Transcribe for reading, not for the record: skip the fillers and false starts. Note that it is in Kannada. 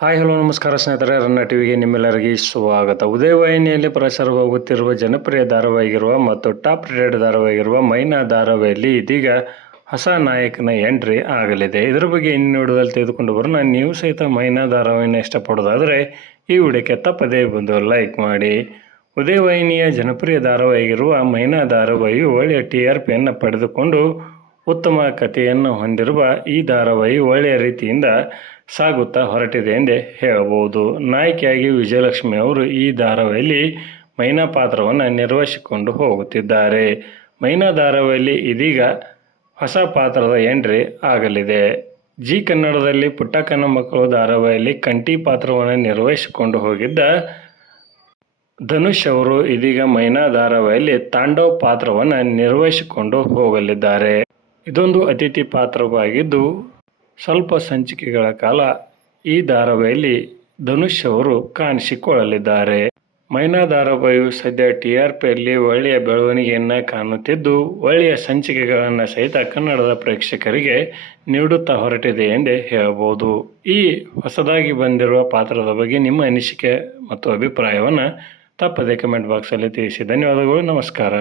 ಹಾಯ್ ಹಲೋ ನಮಸ್ಕಾರ ಸ್ನೇಹಿತರೆ, ರನ್ನ ಟಿವಿಗೆ ನಿಮ್ಮೆಲ್ಲರಿಗೆ ಸ್ವಾಗತ. ಉದಯವಾಹಿನಿಯಲ್ಲಿ ಪ್ರಸಾರವಾಗುತ್ತಿರುವ ಜನಪ್ರಿಯ ಧಾರಾವಾಹಿಗಿರುವ ಮತ್ತು ಟಾಪ್ ರೇಟೆಡ್ ಧಾರಾವಾಹಿಗಿರುವ ಮೈನಾ ಧಾರಾವಾಹಿಯಲ್ಲಿ ಇದೀಗ ಹೊಸ ನಾಯಕನ ಎಂಟ್ರಿ ಆಗಲಿದೆ. ಇದರ ಬಗ್ಗೆ ಇನ್ನು ನೋಡೋದಲ್ಲಿ ತೆಗೆದುಕೊಂಡು ಬರೋಣ. ನೀವು ಸಹಿತ ಮೈನಾ ಧಾರಾವಾಹಿನ ಇಷ್ಟಪಡೋದಾದರೆ ಈ ವಿಡಿಯೋಕ್ಕೆ ತಪ್ಪದೇ ಬಂದು ಲೈಕ್ ಮಾಡಿ. ಉದಯವಾಹಿನಿಯ ಜನಪ್ರಿಯ ಧಾರಾವಾಹಿಗಿರುವ ಮೈನಾ ಧಾರಾವಾಹಿಯು ಒಳ್ಳೆಯ TRPಯನ್ನು ಪಡೆದುಕೊಂಡು ಉತ್ತಮ ಕಥೆಯನ್ನು ಹೊಂದಿರುವ ಈ ಧಾರಾವಾಹಿ ಒಳ್ಳೆಯ ರೀತಿಯಿಂದ ಸಾಗುತ್ತಾ ಹೊರಟಿದೆ ಎಂದೇ ಹೇಳಬಹುದು. ನಾಯಕಿಯಾಗಿ ವಿಜಯಲಕ್ಷ್ಮಿ ಅವರು ಈ ಧಾರಾವಾಹಿಯಲ್ಲಿ ಮೈನಾ ಪಾತ್ರವನ್ನು ನಿರ್ವಹಿಸಿಕೊಂಡು ಹೋಗುತ್ತಿದ್ದಾರೆ. ಮೈನಾ ಧಾರಾವಾಹಿಯಲ್ಲಿ ಇದೀಗ ಹೊಸ ಪಾತ್ರದ ಎಂಟ್ರಿ ಆಗಲಿದೆ. ಜಿ ಕನ್ನಡದಲ್ಲಿ ಪುಟ್ಟಕ್ಕನ ಮಕ್ಕಳು ಧಾರಾವಾಹಿಯಲ್ಲಿ ಕಂಠಿ ಪಾತ್ರವನ್ನು ನಿರ್ವಹಿಸಿಕೊಂಡು ಹೋಗಿದ್ದ ಧನುಷ್ ಅವರು ಇದೀಗ ಮೈನಾ ಧಾರಾವಾಹಿಯಲ್ಲಿ ತಾಂಡವ್ ಪಾತ್ರವನ್ನು ನಿರ್ವಹಿಸಿಕೊಂಡು ಹೋಗಲಿದ್ದಾರೆ. ಇದೊಂದು ಅತಿಥಿ ಪಾತ್ರವಾಗಿದ್ದು ಸ್ವಲ್ಪ ಸಂಚಿಕೆಗಳ ಕಾಲ ಈ ಧಾರಾವಾಹಿಯಲ್ಲಿ ಧನುಷ್ ಅವರು ಕಾಣಿಸಿಕೊಳ್ಳಲಿದ್ದಾರೆ. ಮೈನಾ ಧಾರಾವಾಹಿಯು ಸದ್ಯ TRPಯಲ್ಲಿ ಒಳ್ಳೆಯ ಬೆಳವಣಿಗೆಯನ್ನು ಕಾಣುತ್ತಿದ್ದು ಒಳ್ಳೆಯ ಸಂಚಿಕೆಗಳನ್ನು ಸಹಿತ ಕನ್ನಡದ ಪ್ರೇಕ್ಷಕರಿಗೆ ನೀಡುತ್ತಾ ಹೊರಟಿದೆ ಎಂದೇ ಹೇಳಬಹುದು. ಈ ಹೊಸದಾಗಿ ಬಂದಿರುವ ಪಾತ್ರದ ಬಗ್ಗೆ ನಿಮ್ಮ ಅನಿಸಿಕೆ ಮತ್ತು ಅಭಿಪ್ರಾಯವನ್ನು ತಪ್ಪದೇ ಕಮೆಂಟ್ ಬಾಕ್ಸಲ್ಲಿ ತಿಳಿಸಿ. ಧನ್ಯವಾದಗಳು. ನಮಸ್ಕಾರ.